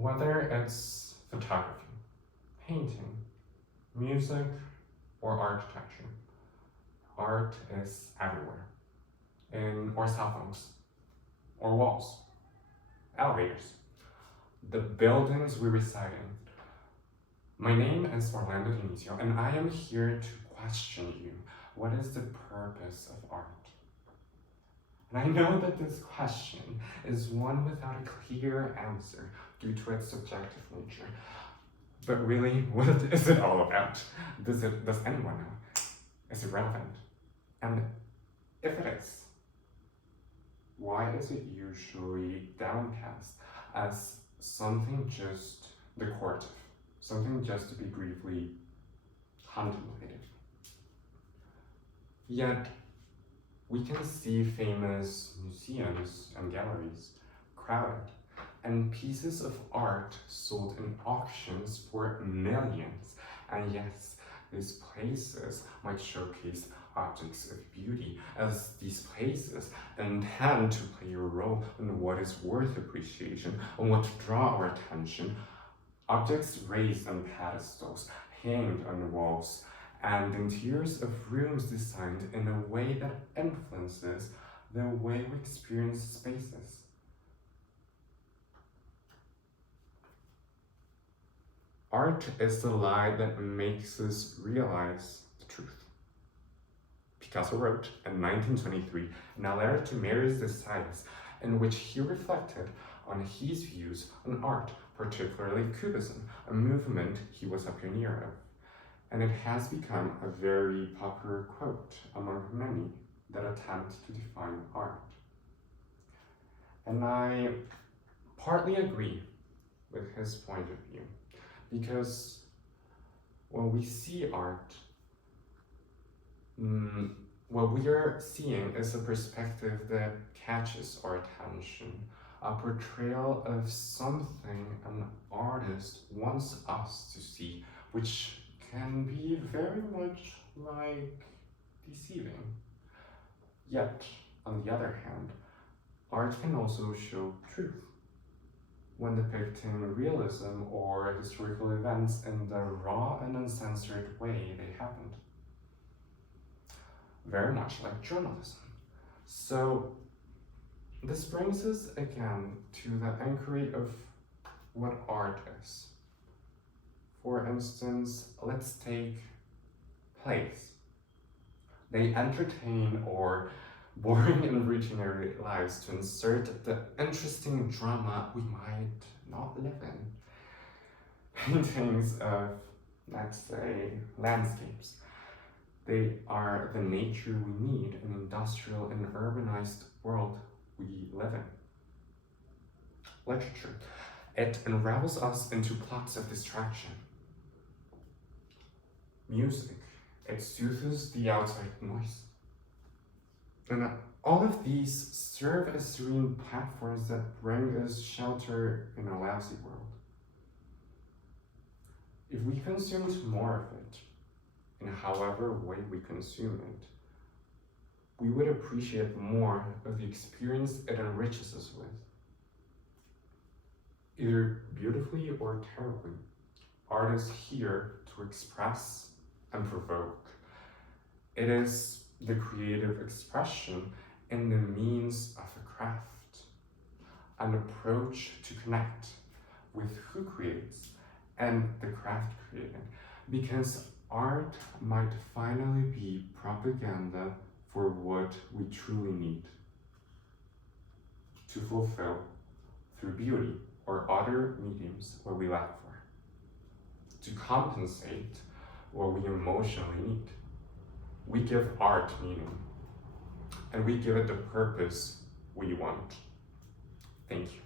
Whether it's photography, painting, music, or architecture, art is everywhere. In our cell phones, or walls, elevators, the buildings we reside in. My name is Orlando Dionisio, and I am here to question you. What is the purpose of art? And I know that this question is one without a clear answer due to its subjective nature. But really, what is it all about? Does anyone know? Is it relevant? And if it is, why is it usually downcast as something just decorative, something just to be briefly contemplated? Yet, we can see famous museums and galleries crowded, and pieces of art sold in auctions for millions. And yes, these places might showcase objects of beauty, as these places intend to play a role in what is worth appreciation and what to draw our attention. Objects raised on pedestals, hanged on walls, and interiors of rooms designed in a way that influences the way we experience spaces. Art is the light that makes us realize the truth. Picasso wrote in 1923 in a letter to Marius de Siles, in which he reflected on his views on art, particularly Cubism, a movement he was a pioneer of. And it has become a very popular quote among many that attempt to define art. And I partly agree with his point of view, because when we see art, what we are seeing is a perspective that catches our attention, a portrayal of something an artist wants us to see, which can be very much like deceiving. Yet, on the other hand, art can also show truth when depicting realism or historical events in the raw and uncensored way they happened. Very much like journalism. So, this brings us again to the inquiry of what art is. For instance, let's take plays. They entertain our boring and routine lives to insert the interesting drama we might not live in. Paintings of, let's say, landscapes. They are the nature we need in an industrial and urbanized world we live in. Literature. It unravels us into plots of distraction. Music. It soothes the outside noise. And all of these serve as serene platforms that bring us shelter in a lousy world. If we consumed more of it, in however way we consume it, we would appreciate more of the experience it enriches us with. Either beautifully or terribly, art is here to express and provoke. It is the creative expression and the means of a craft, an approach to connect with who creates and the craft created, because art might finally be propaganda for what we truly need to fulfill through beauty or other mediums what we lack for, to compensate what we emotionally need. We give art meaning, and we give it the purpose we want. Thank you.